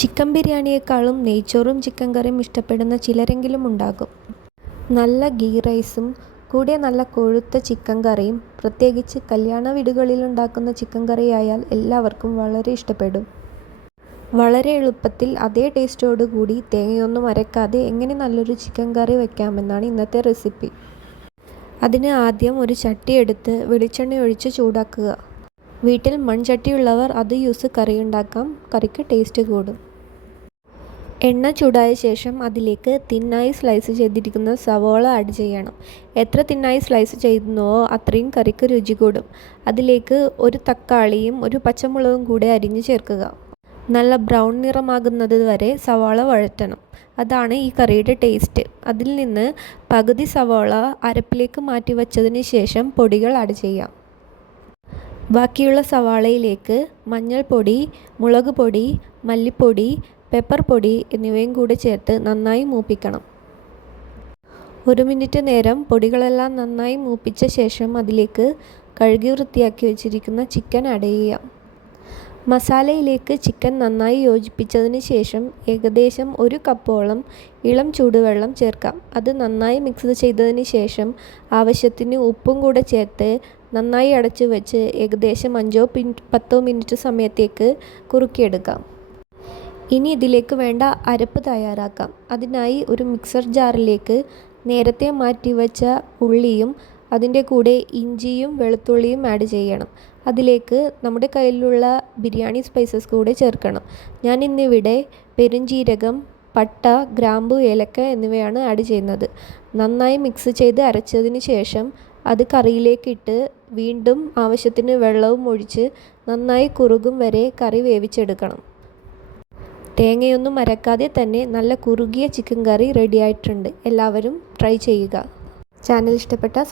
Chicken ബിരിയാണിയേക്കാളും നെയ്ച്ചോറും chicken കറിയും ഇഷ്ടപ്പെടുന്ന ചിലരെങ്കിലും ഉണ്ടാകും. നല്ല ഗീ റൈസും കൂടെ നല്ല കൊഴുത്ത ചിക്കൻ കറിയും, പ്രത്യേകിച്ച് കല്യാണ വീടുകളിലുണ്ടാക്കുന്ന ചിക്കൻ കറിയായാൽ എല്ലാവർക്കും വളരെ ഇഷ്ടപ്പെടും. വളരെ എളുപ്പത്തിൽ അതേ ടേസ്റ്റോടു കൂടി തേങ്ങയൊന്നും അരക്കാതെ എങ്ങനെ നല്ലൊരു ചിക്കൻ കറി വയ്ക്കാമെന്നാണ് ഇന്നത്തെ റെസിപ്പി. അതിന് ആദ്യം ഒരു ചട്ടി എടുത്ത് വെളിച്ചെണ്ണ ഒഴിച്ച് ചൂടാക്കുക. വീട്ടിൽ മൺചട്ടിയുള്ളവർ അത് യൂസ് കറിയുണ്ടാക്കാം, കറിക്ക് ടേസ്റ്റ് കൂടും. എണ്ണ ചൂടായ ശേഷം അതിലേക്ക് തിന്നായി സ്ലൈസ് ചെയ്തിരിക്കുന്ന സവോള ആഡ് ചെയ്യണം. എത്ര തിന്നായി സ്ലൈസ് ചെയ്യുന്നുവോ അത്രയും കറിക്ക് രുചി കൂടും. അതിലേക്ക് ഒരു തക്കാളിയും ഒരു പച്ചമുളകും കൂടെ അരിഞ്ഞ് ചേർക്കുക. നല്ല ബ്രൗൺ നിറമാകുന്നത് വരെ സവാള വഴറ്റണം. അതാണ് ഈ കറിയുടെ ടേസ്റ്റ്. അതിൽ നിന്ന് പകുതി സവാള അരപ്പിലേക്ക് മാറ്റി വച്ചതിന് ശേഷം പൊടികൾ ആഡ് ചെയ്യാം. ബാക്കിയുള്ള സവാളയിലേക്ക് മഞ്ഞൾപ്പൊടി, മുളക് പൊടി, മല്ലിപ്പൊടി, പെപ്പർ പൊടി എന്നിവയും കൂടി ചേർത്ത് നന്നായി മൂപ്പിക്കണം. 1 മിനിറ്റ് നേരം പൊടികളെല്ലാം നന്നായി മൂപ്പിച്ച ശേഷം അതിലേക്ക് കഴുകി വൃത്തിയാക്കി വെച്ചിരിക്കുന്ന ചിക്കൻ ആഡ് ചെയ്യാം. മസാലയിലേക്ക് ചിക്കൻ നന്നായി യോജിപ്പിച്ചതിന് ശേഷം ഏകദേശം 1 കപ്പോളം ഇളം ചൂടുവെള്ളം ചേർക്കാം. അത് നന്നായി മിക്സ് ചെയ്തതിന് ശേഷം ആവശ്യത്തിന് ഉപ്പും കൂടെ ചേർത്ത് നന്നായി അടച്ചു വെച്ച് ഏകദേശം 5-10 മിനിറ്റ് സമയത്തേക്ക് കുറുക്കിയെടുക്കാം. ഇനി ഇതിലേക്ക് വേണ്ട അരപ്പ് തയ്യാറാക്കാം. അതിനായി ഒരു മിക്സർ ജാറിലേക്ക് നേരത്തെ മാറ്റി വെച്ച ഉള്ളിയും അതിൻ്റെ കൂടെ ഇഞ്ചിയും വെളുത്തുള്ളിയും ആഡ് ചെയ്യണം. അതിലേക്ക് നമ്മുടെ കയ്യിലുള്ള ബിരിയാണി സ്പൈസസ് കൂടെ ചേർക്കണം. ഞാൻ ഇന്നിവിടെ പെരുംജീരകം, പട്ട, ഗ്രാമ്പു, ഏലക്ക എന്നിവയാണ് ആഡ് ചെയ്യുന്നത്. നന്നായി മിക്സ് ചെയ്ത് അരച്ചതിന് ശേഷം അത് കറിയിലേക്കിട്ട് വീണ്ടും ആവശ്യത്തിന് വെള്ളവും ഒഴിച്ച് നന്നായി കുറുകും വരെ കറി വേവിച്ചെടുക്കണം. തേങ്ങയൊന്നും അരക്കാതെ തന്നെ നല്ല കുറുകിയ ചിക്കൻ കറി റെഡി ആയിട്ടുണ്ട്. എല്ലാവരും ട്രൈ ചെയ്യുക. ചാനൽ ഇഷ്ടപ്പെട്ടാൽ